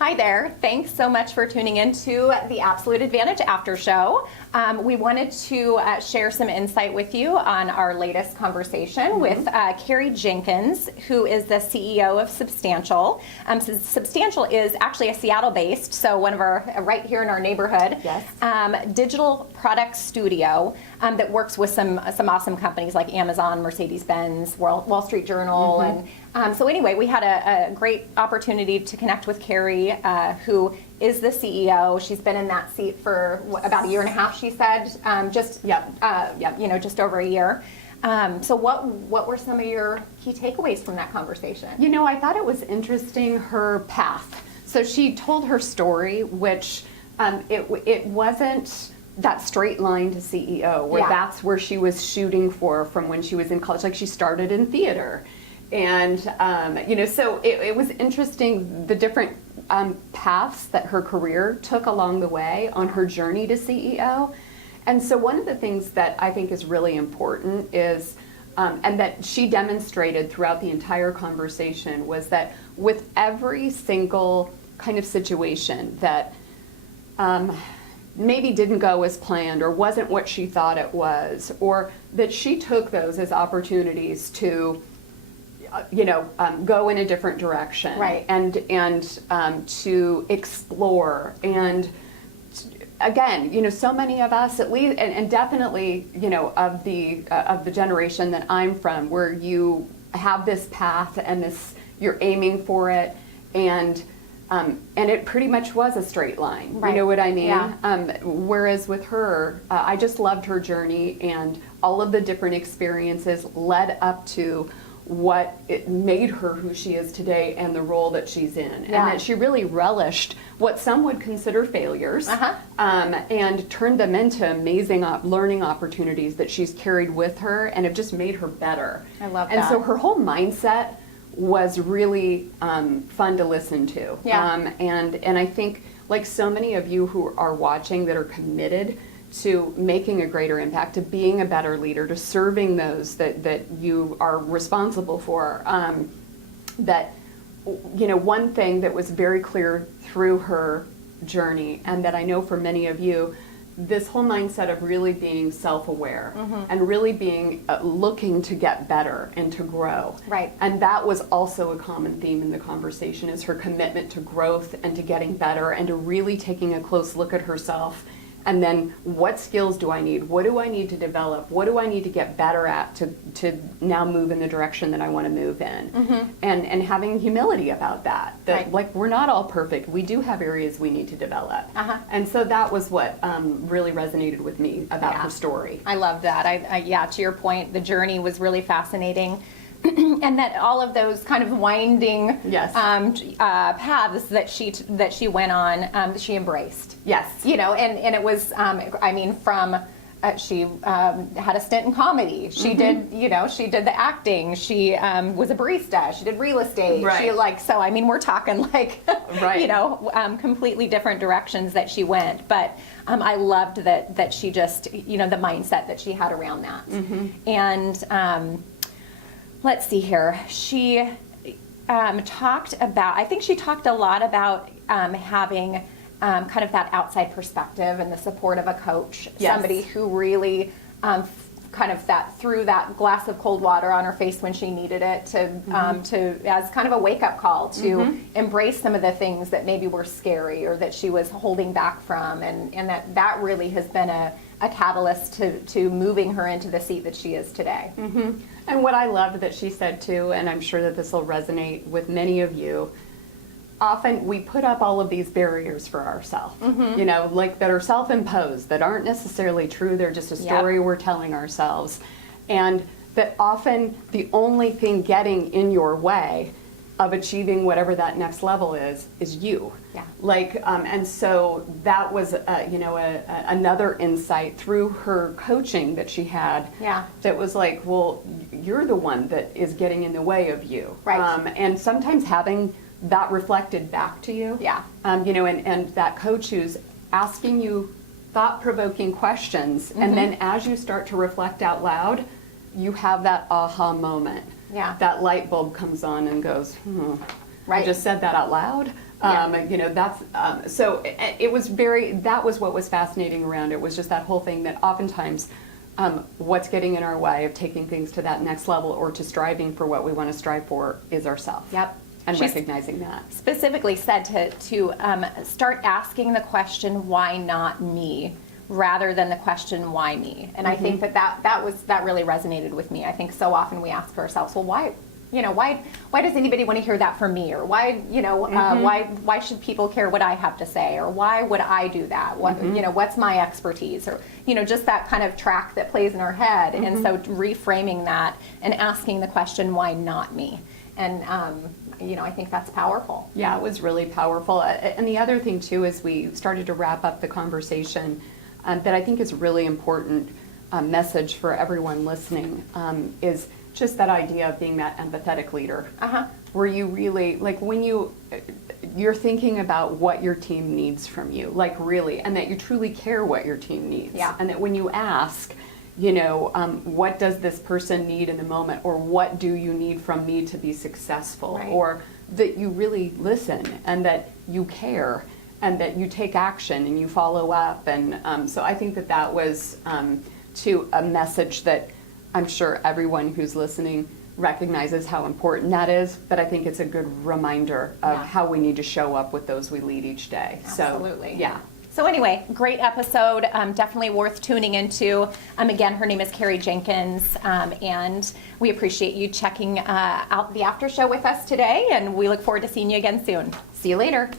Hi there. Thanks so much for tuning in to the Absolute Advantage After Show. We wanted to share some insight with you on our latest conversation with Carey Jenkins, who is the CEO of Substantial. Substantial is actually a Seattle-based, so one of our, right here in our neighborhood, digital product studio that works with some awesome companies like Amazon, Mercedes-Benz, Wall Street Journal, and so anyway, we had a great opportunity to connect with Carey, who is the CEO. She's been in that seat for about a year and a half, she said, just over a year. So what were some of your key takeaways from that conversation? You know, I thought it was interesting, her path. So she told her story, which it wasn't that straight line to CEO, where that's where she was shooting for from when she was in college. Like, she started in theater. And, so it was interesting, the different paths that her career took along the way on her journey to CEO. And so one of the things that I think is really important is, and that she demonstrated throughout the entire conversation, was that with every single kind of situation that maybe didn't go as planned or wasn't what she thought it was, or that she took those as opportunities to go in a different direction, right? And to explore. And again, so many of us, at least, and definitely, of the generation that I'm from, where you have this path and you're aiming for it, and it pretty much was a straight line. Right. You know what I mean? Yeah. Whereas with her, I just loved her journey, and all of the different experiences led up to what it made her who she is today and the role that she's in. And that she really relished what some would consider failures, and turned them into amazing learning opportunities that she's carried with her and have just made her better. I love that. And so her whole mindset was really fun to listen to. And I think, like so many of you who are watching that are committed to making a greater impact, to being a better leader, to serving those that you are responsible for, that, one thing that was very clear through her journey, and that I know for many of you, this whole mindset of really being self-aware and really being looking to get better and to grow. Right. And that was also a common theme in the conversation, is her commitment to growth and to getting better and to really taking a close look at herself. And then, what skills do I need? What do I need to develop? What do I need to get better at to now move in the direction that I want to move in? And having humility about that. That like, we're not all perfect. We do have areas we need to develop. And so that was what really resonated with me about her story. I love that. I to your point, the journey was really fascinating. And that all of those kind of winding paths that she went on, she embraced. Yes. And it was, from she had a stint in comedy. She did, she did the acting. She was a barista. She did real estate. Right. She we're talking completely different directions that she went. But I loved that she just, the mindset that she had around that. And let's see here. She talked a lot about having kind of that outside perspective and the support of a coach, somebody who really kind of threw that glass of cold water on her face when she needed it to as kind of a wake-up call to embrace some of the things that maybe were scary or that she was holding back from, and that really has been a catalyst to moving her into the seat that she is today. And what I loved that she said too, and I'm sure that this will resonate with many of you, often we put up all of these barriers for ourselves, that are self-imposed, that aren't necessarily true. They're just a story we're telling ourselves. And that often the only thing getting in your way of achieving whatever that next level is you. And so that was, another insight through her coaching that she had. That was like, well, you're the one that is getting in the way of you. And sometimes having that reflected back to you. And that coach who's asking you thought-provoking questions, and then as you start to reflect out loud, you have that aha moment. That light bulb comes on and goes, I just said that out loud. You know, that's so it was that was what was fascinating around it, was just that whole thing that oftentimes what's getting in our way of taking things to that next level or to striving for what we want to strive for is ourselves. Yep. And She's recognizing that. Specifically said to start asking the question, why not me, rather than the question, why me? And I think that really resonated with me. I think so often we ask ourselves, well, why does anybody want to hear that from me? Or why, why should people care what I have to say? Or why would I do that? What, what's my expertise? Or, just that kind of track that plays in our head. And so reframing that and asking the question, why not me? And, I think that's powerful. Yeah, it was really powerful. And the other thing too, is we started to wrap up the conversation, that I think is a really important message for everyone listening, is just that idea of being that empathetic leader, where you really, like, when you're thinking about what your team needs from you, like, really, and that you truly care what your team needs. Yeah. And that when you ask, what does this person need in the moment, or what do you need from me to be successful? Right. Or that you really listen, and that you care, and that you take action and you follow up. And so I think that was to a message that I'm sure everyone who's listening recognizes how important that is, but I think it's a good reminder of how we need to show up with those we lead each day. Absolutely. So, yeah. So anyway, great episode, definitely worth tuning into. Again, her name is Carey Jenkins, and we appreciate you checking out the after show with us today, and we look forward to seeing you again soon. See you later.